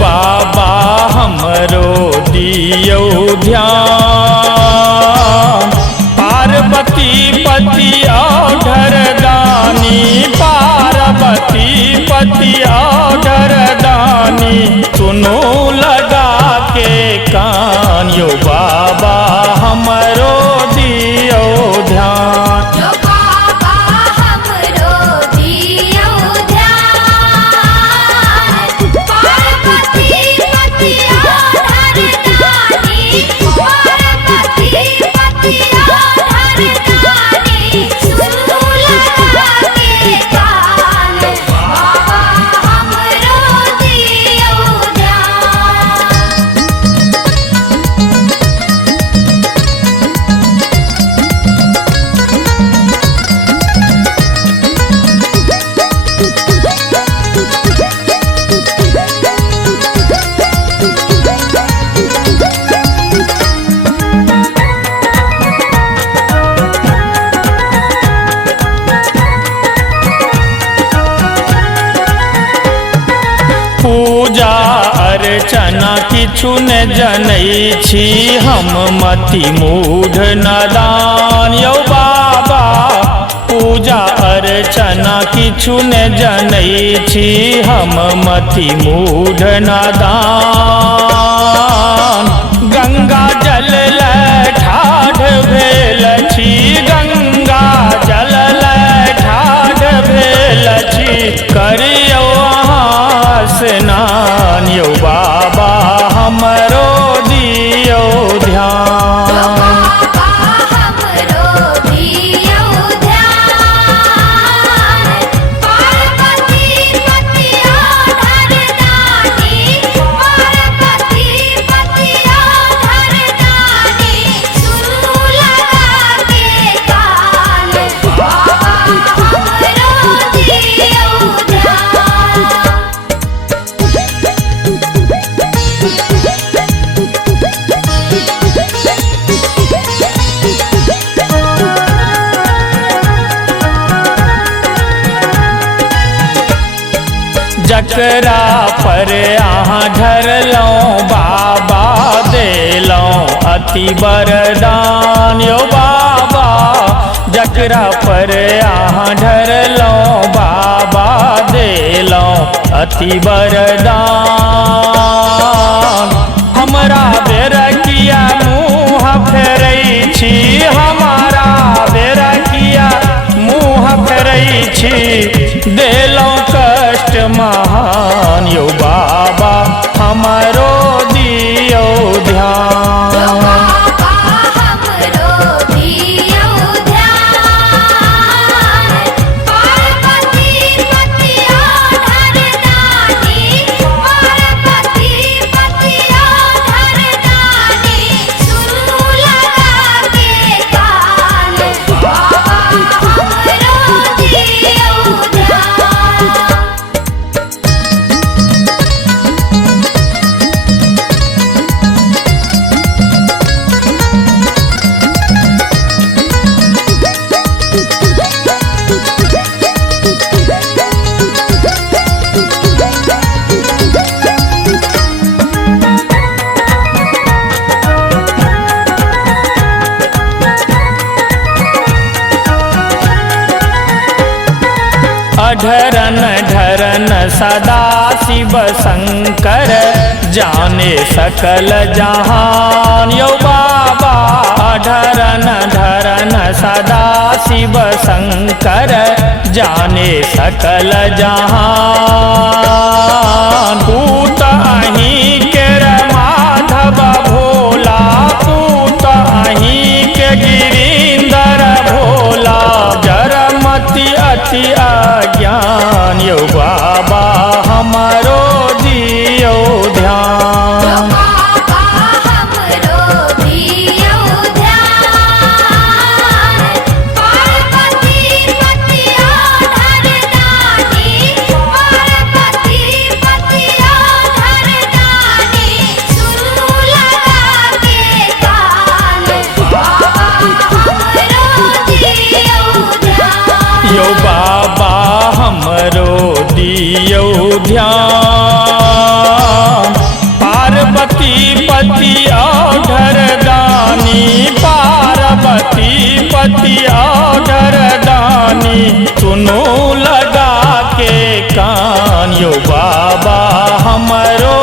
बाबा हमरो दियो ध्यान। पार्वती पति औढर दानी, पार्वती पति औढर दानी, सुनो लगा के कान यो बाबा हमरो दियो ध्यान। यो बाबा हमरो दियो ध्यान। पार्वती पति औढर दानी, पार्वती पति औढर दानी, सुनो लगा के कान बाबा हमरो दियो ध्यान। पूजा अर्चना किछु न जनै छी हम, मति मूढ़ नादान यौ बाबा। पूजा अर्चना किछु न जनै छी हम, मति मूढ़ नादान। गंगा जल लए ठाढ़ भेल छी, गंगा जल लए ठाढ़ भेल छी, करियौ स्नान यो बाबा हमरो दियो ध्यान। यो बाबा हमरो दियो ध्यान। पार्वती पति औढर दानी, पार्वती पति औढर दानी, सुनो लगा के कान बाबा हमरो दियो ध्यान। जकरा पर अहाँ धरलौं बाबा, देलौं अति वरदान यो बाबा। जकरा पर अहाँ धरलौं बाबा, देलौं अति वरदान। हमरा बेरकिया मुँह फेरै छी, हमारा बेरकिया मुँह फेरै छी, देलौं कष्ट महान यो बाबा हमरो दियो ध्यान। यो बाबा हमरो दियो ध्यान। पार्वती पति औढर दानी, पार्वती पति औढर दानी, सुनो लगा के कान बाबा हमरो दियो ध्यान। अढरन ढरन सदा शिव शंकर, जाने सकल जहान यो बाबा। अढरन ढरन सदा शिव शंकर, जाने सकल जहान। पूत अहीं के माधव भोला, पूत अहीं के गिरिंदर भोला, जरमति अति अज्ञान यो बाबा हमरो दियो ध्यान। यो बाबा हमरो दियो ध्यान। पार्वती पति औढर दानी, पार्वती पति औढर दानी, हमरो